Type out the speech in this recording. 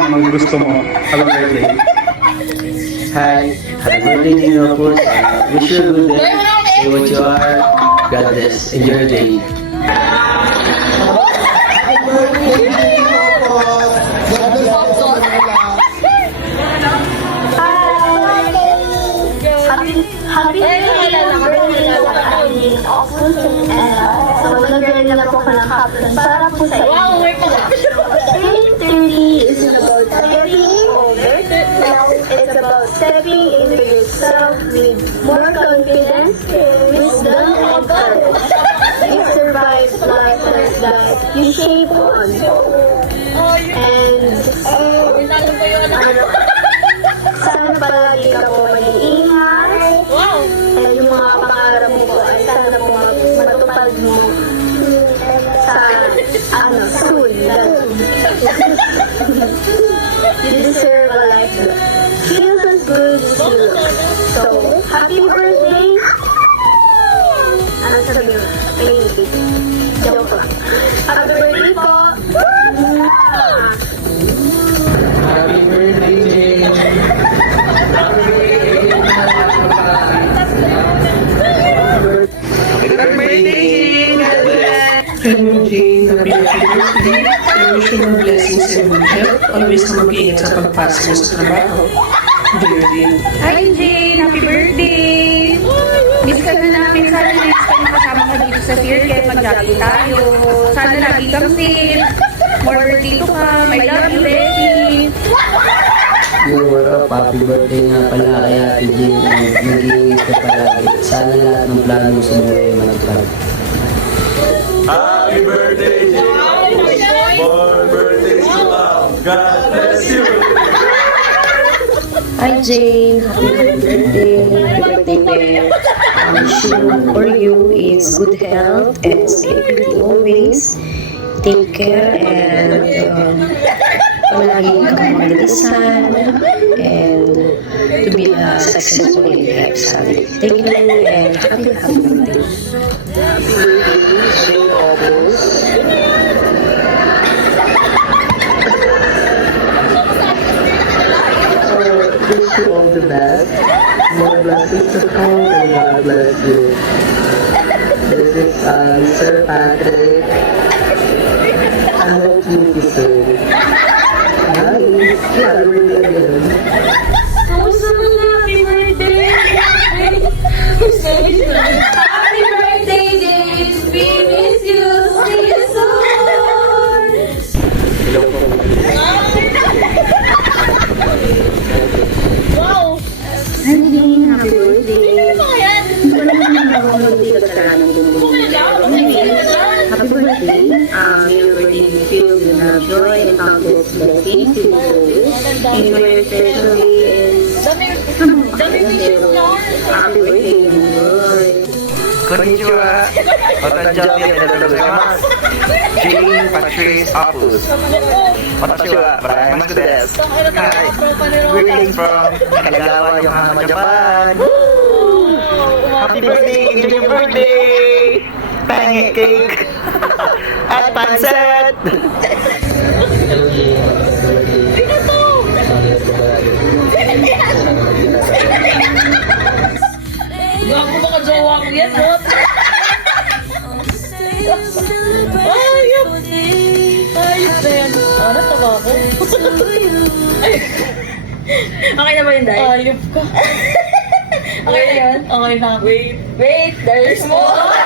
ang gusto mo. Happy birthday. Hi, happy birthday to you, Opus. Wish you a good day. Say what you are. God bless. Enjoy your day. Happy birthday Opus. So, nag-girl na po ko ng kaplan para po sa Wow, may pag... 30 is about getting older. Now, it's about stepping into yourself with more confidence, wisdom, and courage. You survive life that you shape on. And, sana palagi ka po mag-iingat. Wow! And yung mga pangarap mo po ay sana po matupad mo sa, soon. You deserve a life that feels as good as you look. So, happy birthday! Ano sabi mo? Thank you. Joke lang. Happy birthday po! Happy birthday, Jane. Happy birthday, Jane. God bless. Hello, Jane. Happy birthday. I wish you more blessings and good health. Always ka mag-iingat sa pagpasok mo sa trabaho. Enjoy your day. Hi Jane! Happy birthday! Miss ka na namin. Sana next time makasama ka dito sa circle. Mag-jogging tayo. Sana lagi kang safe. More birthday to come. I love you, Becky. Yo, what up? Happy birthday nga pala kay Ate Jane. Mag-iingat ka palagi. Sana lahat ng plano mo sa buhay ay matupad. Happy birthday, Jane. More birthdays to come. God bless you. Hi Jane, happy birthday, Bear. Wishing for you is good health and stay pretty always. Take care and palagi kang magdasal and to be a successful in life. Thank you and happy birthday. Jane Opus. Wish you all the best. More blessings to come and God bless you. This is Sir Patrick. I hope to meet you soon. Bye. Yeah, really again. Happy birthday, James! We miss you! See you soon! Wow! Hi Jane, happy birthday. Ano ba yan? Wala naman ako dito sa kanang Happy birthday. Your birthday be filled with joy and countless blessings to you. Enjoy especially happy birthday, boy. こんにちは。お誕生日おめでとうございます。ジェイン・パトリース・アップル。私はブライアン・マスクです。はい。Greetings from Kanagawa, Yokohama, Japan. Happy birthday! Enjoy your birthday! Tangi cake! At pancet! Gago baka jowa ko yan, bot! Ayop! Ayop na yan. Natawa ko. Okay na ba yun, Day? Ayop ka. Okay na yun? Okay na. Wait, there's more!